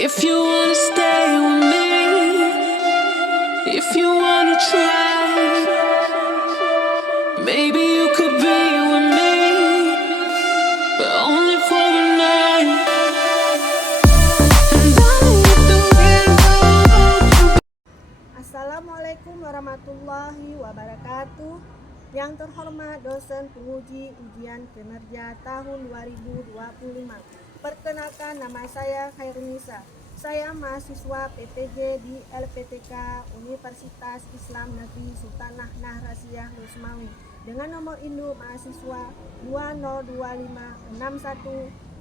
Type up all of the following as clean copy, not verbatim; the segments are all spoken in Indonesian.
If you wanna stay with me, if you wanna try, maybe you could be with me, but only for the night. And underneath the window. Assalamualaikum warahmatullahi wabarakatuh. Yang terhormat dosen penguji ujian kinerja tahun 2025. Perkenalkan, nama saya Khairunisa. Saya mahasiswa PTJ di LPTK Universitas Islam Negeri Sultanah Nahrasiyah Rusmawi dengan nomor induk mahasiswa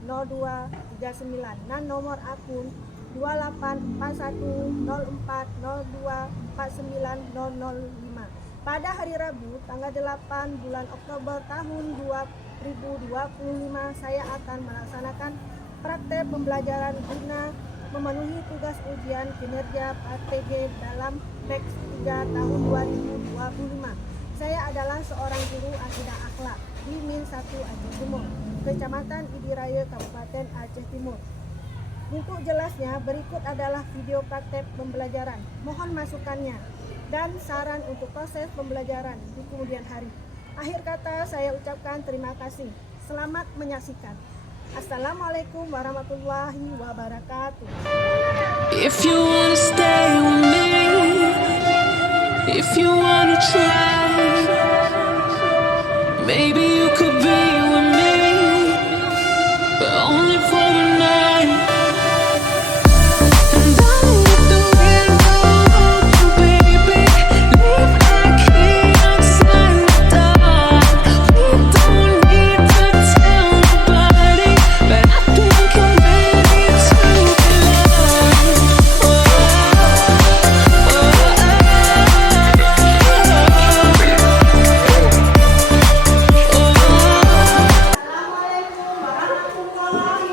2025610239 dan nomor akun 28410402490005. Pada hari Rabu tanggal 8 bulan Oktober tahun 2025 saya akan melaksanakan praktek pembelajaran guna memenuhi tugas ujian kinerja PTJ dalam teks 3 tahun 2025. Saya adalah seorang guru akidah akhlak di Min 1 Aceh Timur, Kecamatan Idiraya, Kabupaten Aceh Timur. Untuk jelasnya, berikut adalah video praktek pembelajaran. Mohon masukannya dan saran untuk proses pembelajaran di kemudian hari. Akhir kata saya ucapkan terima kasih. Selamat menyaksikan. Assalamualaikum warahmatullahi wabarakatuh. If you wanna stay with me, if you wanna try, maybe you could be with me, but only for the night. And underneath the window, baby, leave my key outside the door. We don't need to tell nobody, but I think I'm ready to belong. Assalamualaikum warahmatullahi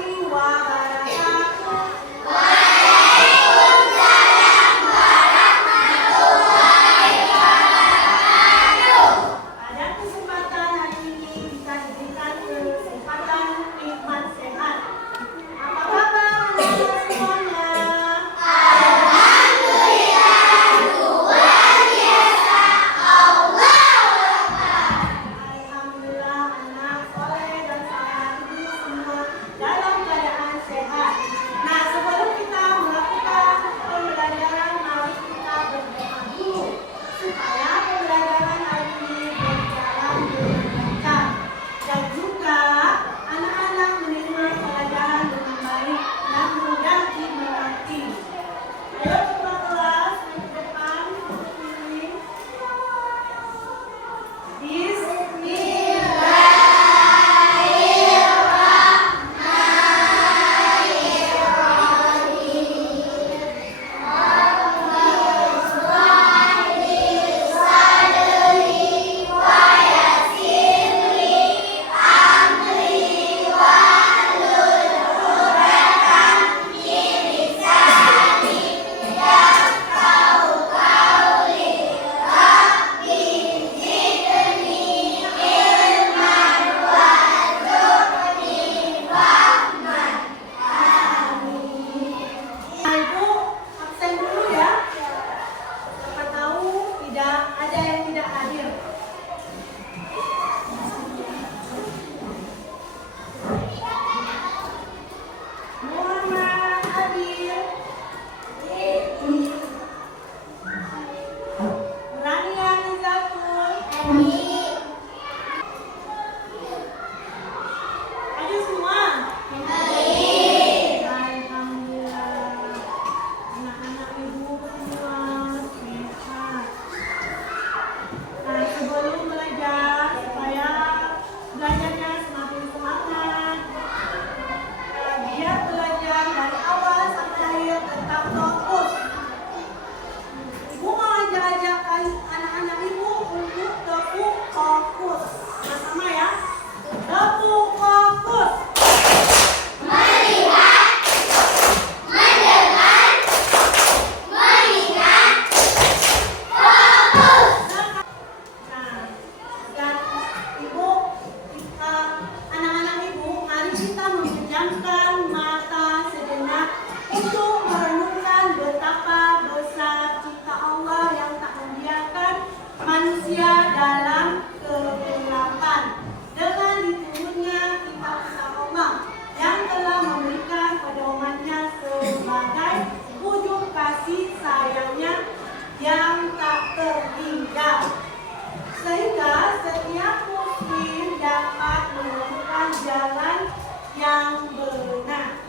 yang benar.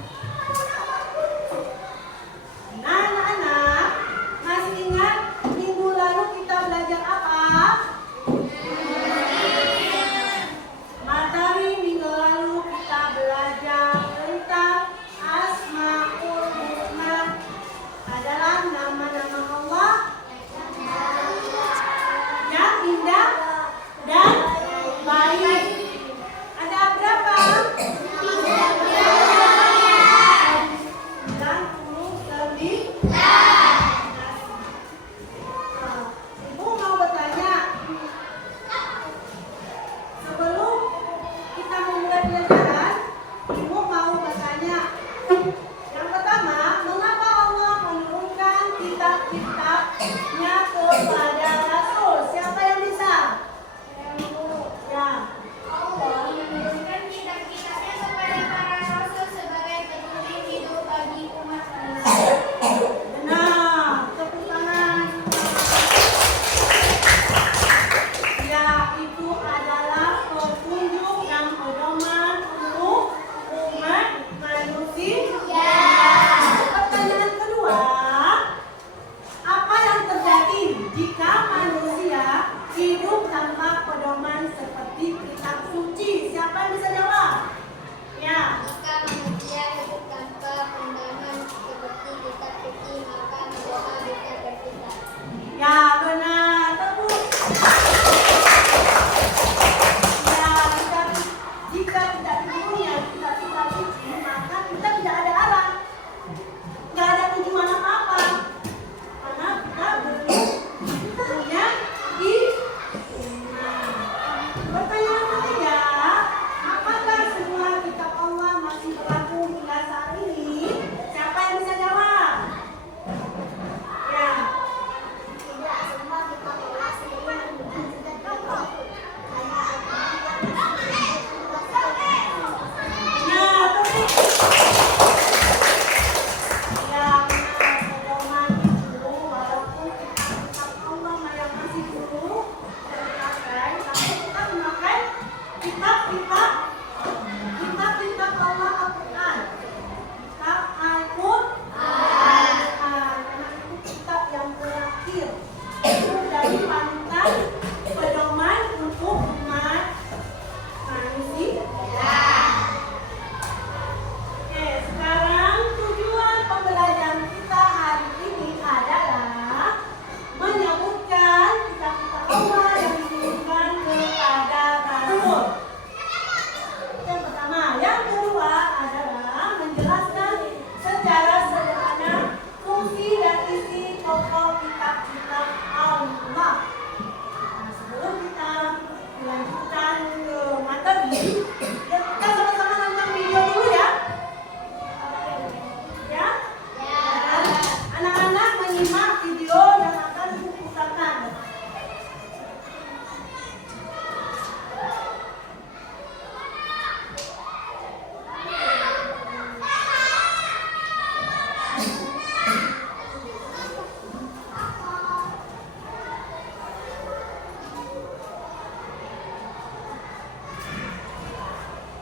Nah, anak-anak, masih ingat minggu lalu kita belajar apa? Materi minggu lalu kita belajar tentang Asmaul Husna, adalah nama-nama Allah yang indah dan baik. Ada berapa? 99. Ibu mau bertanya, sebelum kita memulai pelajaran, Ibu mau bertanya. Yang pertama, mengapa Allah menurunkan kitab-kitabnya kepada Rasul? Siapa yang bisa? Ya. Allah menurunkan kitab-kitabnya kepada para rasul sebagai petunjuk hidup bagi umat manusia. Benar, tepuk tangan. Ya, itu adalah petunjuk dan pedoman untuk umat manusia. Pertanyaan kedua, apa yang terjadi jika manusia hidup tanpa pedoman seperti kitab suci? Siapa yang bisa jawab? Ya. Jika manusia hidup tanpa pandangan seperti kitab suci, maka mereka bisa bertindak. Ya, benar. Tepuk. Ya, jika tidak punya kitab suci, maka kita tidak ada arah. Tidak ada tujuan apa-apa. Karena kita belum punya iman. Pertanyaan ketiga, apakah semua kitab Allah masih berlaku hingga saat ini? Siapa yang bisa jawab? Ya. Tidak semua kitab Allah seiring dengan sejak Allah. Hanya Al-Quran yang Nah, tepuk. Ya, benar. Pedoman itu walaupun kitab Allah yang masih dulu terpakai, tapi kita memakai kitab-kitab Allah Al-Quran. Kitab Al-Quran. Karena itu kitab yang terakhir. Itu dari panutan pedoman untuk umat manusia. Oke, sekarang tujuan pembelajaran kita hari ini adalah menyebutkan kitab-kitab Allah yang diturunkan kepada Rasul. Yang pertama, yang kedua adalah menjelaskan secara sederhana fungsi dan isi pokok kitab-kitab Allah. Nah, sebelum kita melanjutkan ke materi, ya kita sama-sama nonton video dulu ya. Ya? Anak-anak menyimak video yang akan diputarkan.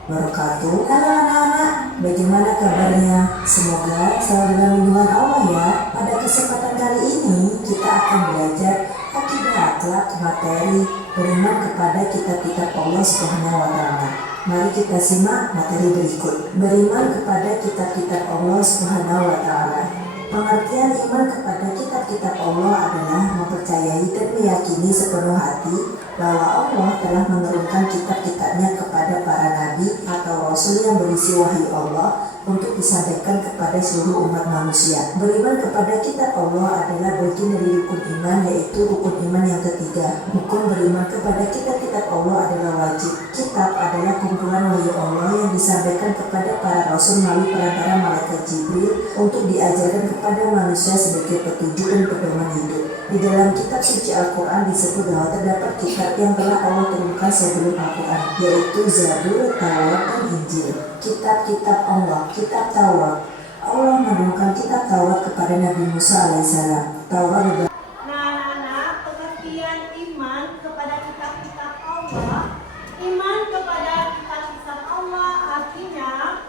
Wabarakatuh. Halo anak-anak, bagaimana kabarnya? Semoga selalu dalam lindungan Allah ya. Pada kesempatan kali ini kita akan belajar akidah akhlak materi beriman kepada kitab-kitab Allah Subhanahu wa Ta'ala. Mari kita simak materi berikut. Beriman kepada kitab-kitab Allah Subhanahu wa Ta'ala. Pengertian iman kepada kitab-kitab Allah adalah mempercayai dan meyakini sepenuh hati bahwa Allah telah menurunkan kitab-kitabnya kepada para nabi atau rasul yang berisi wahyu Allah untuk disampaikan kepada seluruh umat manusia. Beriman kepada kitab Allah adalah bagian dari rukun iman, yaitu rukun iman yang ketiga. Hukum beriman kepada kitab-kitab Allah adalah wajib. Kitab adalah kumpulan wahyu Allah yang disampaikan kepada para rasul melalui perantara malaikat Jibril untuk diajarkan kepada manusia sebagai petunjuk dan pedoman hidup. Di dalam kitab suci Al-Quran disebut bahwa terdapat kitab yang telah Allah turunkan sebelum Al-Quran, yaitu Zabur, Taurat, dan Injil. Kitab-kitab Allah, kitab Taurat. Allah menurunkan kitab Taurat kepada Nabi Musa alaihissalam. Taurat Nah, anak-anak, pengertian iman kepada kitab-kitab Allah. Iman kepada kitab-kitab Allah artinya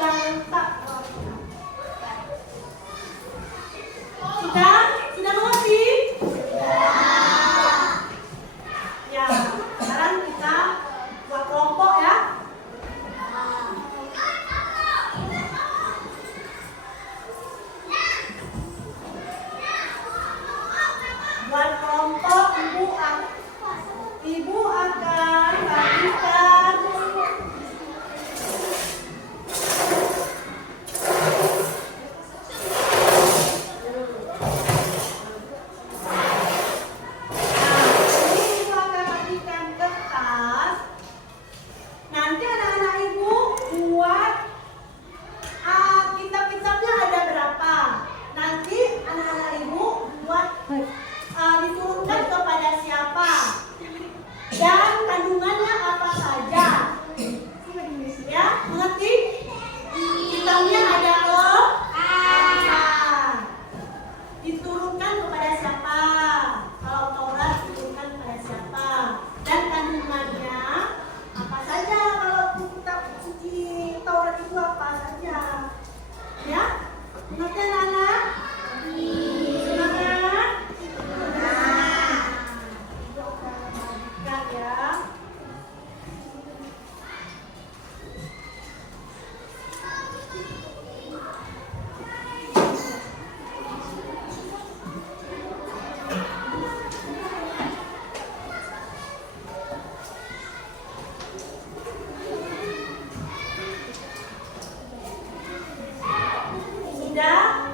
yang lengkap. Sudah mengerti? Ya, sekarang kita buat kelompok ya. Buat kelompok ibu akan bagikan kertas. Nanti anak-anak ibu buat kitab-kitabnya ada berapa. Nanti anak-anak ibu buat diturunkan kepada siapa dan kandungannya apa saja. Ya, mengerti? Kitabnya ada diturunkan kepada siapa. Kalau Taurat diturunkan kepada siapa dan kandungannya apa saja. Kalau kitab suci Taurat itu apa saja. Ya, mengerti anak-anak? Semangat. Ibu akan bagikan ya. Sudah?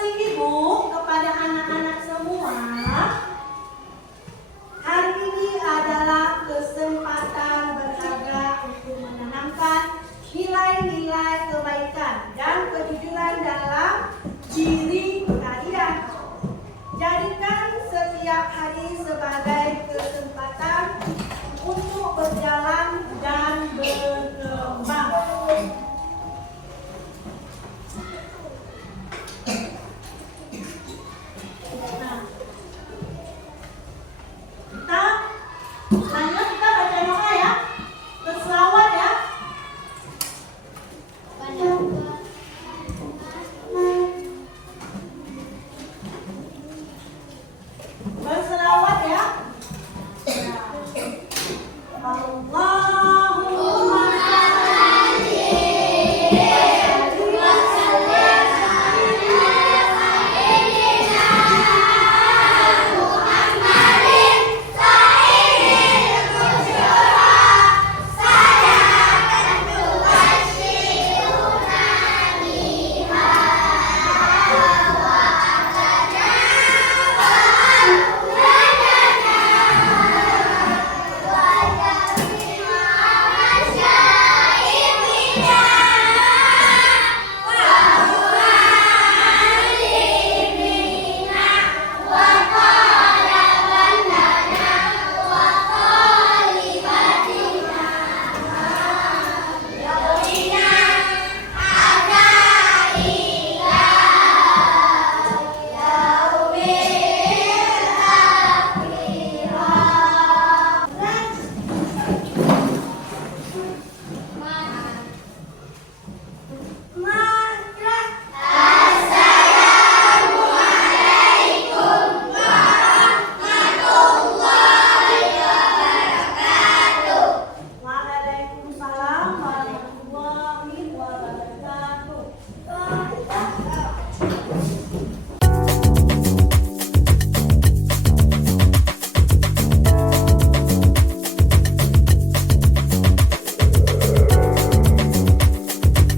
kasih Ibu kepada anak-anak semua. Hari ini adalah kesempatan berharga untuk menanamkan nilai-nilai kebaikan dan kejujuran dalam diri